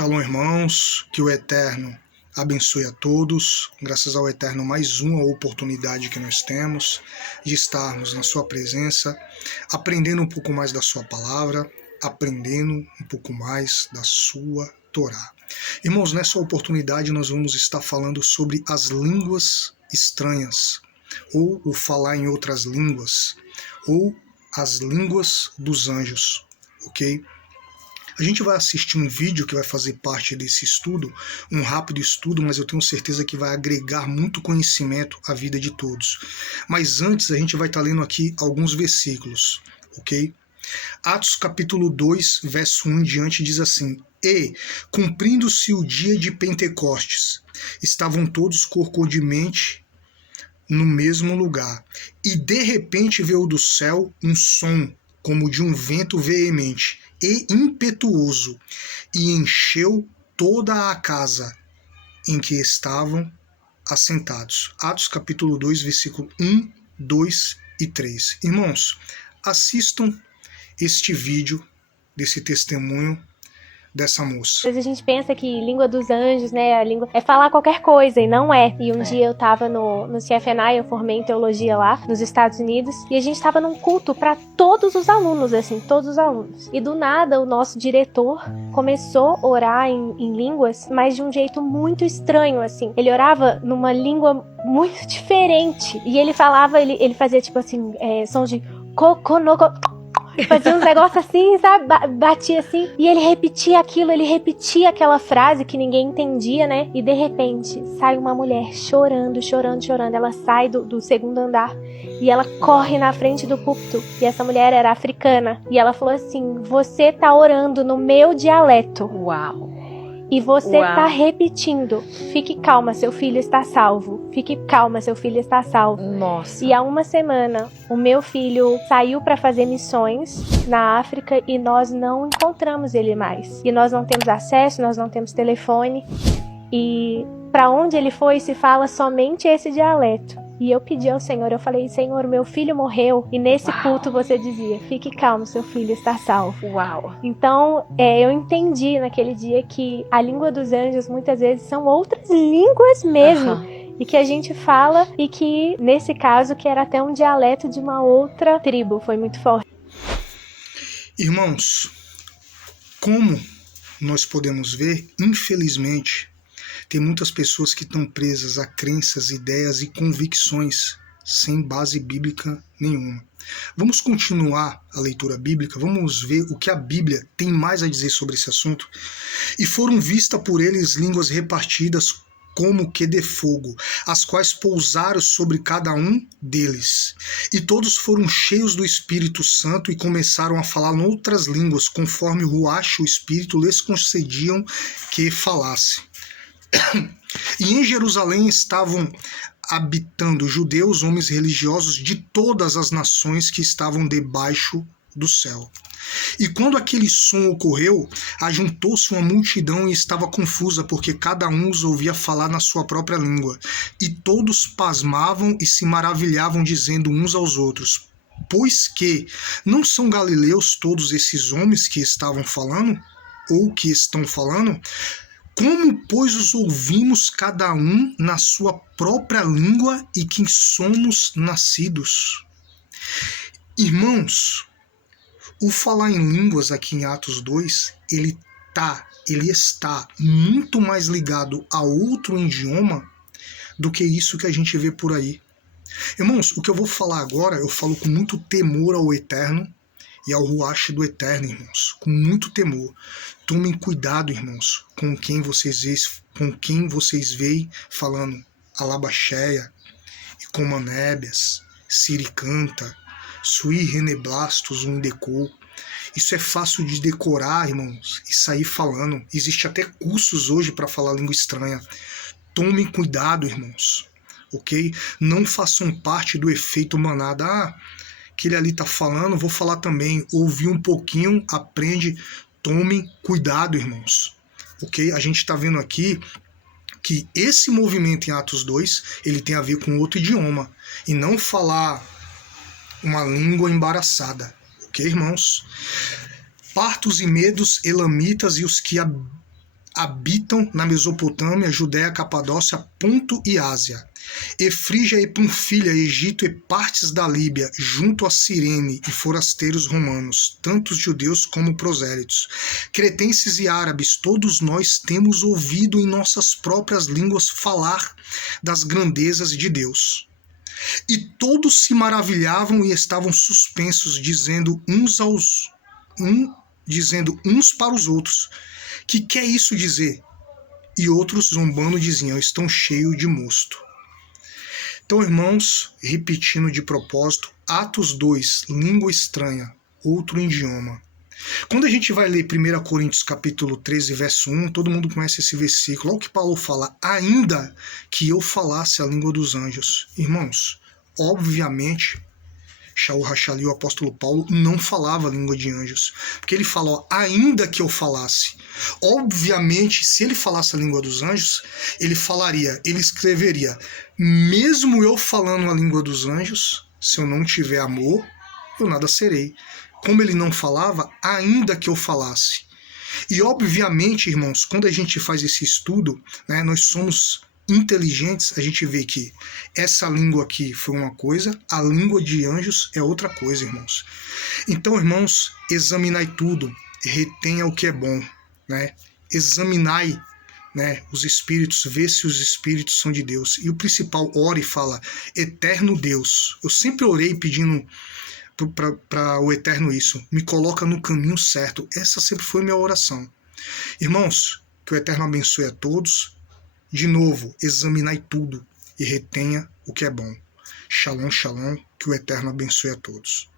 Shalom, irmãos, que o Eterno abençoe a todos. Graças ao Eterno, mais uma oportunidade que nós temos de estarmos na sua presença, aprendendo um pouco mais da sua palavra, aprendendo um pouco mais da sua Torá. Irmãos, nessa oportunidade nós vamos estar falando sobre as línguas estranhas, ou o falar em outras línguas, ou as línguas dos anjos, ok? A gente vai assistir um vídeo que vai fazer parte desse estudo, um rápido estudo, mas eu tenho certeza que vai agregar muito conhecimento à vida de todos. Mas antes a gente vai estar lendo aqui alguns versículos, ok? Atos capítulo 2, verso 1 em diante diz assim: E, cumprindo-se o dia de Pentecostes, estavam todos cordialmente no mesmo lugar, e de repente veio do céu um som como de um vento veemente e impetuoso, e encheu toda a casa em que estavam assentados. Atos capítulo 2, versículo 1, 2 e 3. Irmãos, assistam este vídeo desse testemunho dessa moça. Às vezes a gente pensa que língua dos anjos, né, a língua é falar qualquer coisa, e não é. E um dia eu tava no CFNI, eu formei em teologia lá, nos Estados Unidos, e a gente tava num culto para todos os alunos, assim, todos os alunos. E do nada o nosso diretor começou a orar em línguas, mas de um jeito muito estranho, assim. Ele orava numa língua muito diferente, e ele falava, ele fazia tipo assim, sons de coconoco, fazia uns negócios assim, sabe? Batia assim. E ele repetia aquilo, ele repetia aquela frase que ninguém entendia, né? E de repente sai uma mulher chorando, chorando, chorando. Ela sai do segundo andar e ela corre na frente do púlpito. E essa mulher era africana. E ela falou assim: você tá orando no meu dialeto. Uau! E você tá repetindo: fique calma, seu filho está salvo. Fique calma, seu filho está salvo. Nossa! E há uma semana, o meu filho saiu para fazer missões na África e nós não encontramos ele mais. E nós não temos acesso, nós não temos telefone. E para onde ele foi se fala somente esse dialeto. E eu pedi ao Senhor, eu falei: Senhor, meu filho morreu. E nesse culto você dizia: fique calmo, seu filho está salvo. Uau! Então, eu entendi naquele dia que a língua dos anjos muitas vezes são outras línguas mesmo. E que a gente fala, e que nesse caso que era até um dialeto de uma outra tribo. Foi muito forte. Irmãos, como nós podemos ver, infelizmente, tem muitas pessoas que estão presas a crenças, ideias e convicções sem base bíblica nenhuma. Vamos continuar a leitura bíblica, vamos ver o que a Bíblia tem mais a dizer sobre esse assunto. E foram vistas por eles línguas repartidas como que de fogo, as quais pousaram sobre cada um deles. E todos foram cheios do Espírito Santo e começaram a falar em outras línguas, conforme o Ruach, o Espírito, lhes concediam que falasse. E em Jerusalém estavam habitando judeus, homens religiosos de todas as nações que estavam debaixo do céu. E quando aquele som ocorreu, ajuntou-se uma multidão e estava confusa, porque cada um os ouvia falar na sua própria língua. E todos pasmavam e se maravilhavam, dizendo uns aos outros: pois que não são galileus todos esses homens que estavam falando? Ou que estão falando? Como, pois, os ouvimos cada um na sua própria língua e que somos nascidos? Irmãos, o falar em línguas aqui em Atos 2, ele está muito mais ligado a outro idioma do que isso que a gente vê por aí. Irmãos, o que eu vou falar agora, eu falo com muito temor ao Eterno e ao Ruach do Eterno, irmãos, com muito temor. Tomem cuidado, irmãos, com quem vocês veem falando Alabaxéia, Icomanébias, Siricanta, Sui Reneblastos, Undecou. Isso é fácil de decorar, irmãos, e sair falando. Existe até cursos hoje para falar língua estranha. Tomem cuidado, irmãos, ok? Não façam parte do efeito manada. Aquele ali tá falando, vou falar também. Ouvi um pouquinho, aprende. Tomem cuidado, irmãos, ok? A gente está vendo aqui que esse movimento em Atos 2, ele tem a ver com outro idioma, e não falar uma língua embaraçada, ok, irmãos? Partos e medos, elamitas e os que habitam na Mesopotâmia, Judéia, Capadócia, Ponto e Ásia, Efrígia e Panfilha, Egito e partes da Líbia, junto a Cirene e forasteiros romanos, tanto judeus como prosélitos, cretenses e árabes, todos nós temos ouvido em nossas próprias línguas falar das grandezas de Deus. E todos se maravilhavam e estavam suspensos, dizendo uns para os outros: que quer isso dizer? E outros, zombando, diziam: estão cheios de mosto. Então, irmãos, repetindo de propósito, Atos 2, língua estranha, outro idioma. Quando a gente vai ler 1 Coríntios capítulo 13, verso 1, todo mundo conhece esse versículo. Olha o que Paulo fala: ainda que eu falasse a língua dos anjos. Irmãos, obviamente, Shaul Hashali, o apóstolo Paulo, não falava a língua de anjos. Porque ele fala, ó, ainda que eu falasse. Obviamente, se ele falasse a língua dos anjos, ele escreveria, mesmo eu falando a língua dos anjos, se eu não tiver amor, eu nada serei. Como ele não falava, ainda que eu falasse. E obviamente, irmãos, quando a gente faz esse estudo, né, nós somos inteligentes, a gente vê que essa língua aqui foi uma coisa, a língua de anjos é outra coisa, irmãos. Então, irmãos, examinai tudo, retenha o que é bom, né? Examinai, né, os espíritos, vê se os espíritos são de Deus. E o principal, ora e fala, eterno Deus. Eu sempre orei pedindo para o eterno isso, me coloca no caminho certo. Essa sempre foi minha oração. Irmãos, que o eterno abençoe a todos. De novo, examinai tudo e retenha o que é bom. Shalom, shalom, que o eterno abençoe a todos.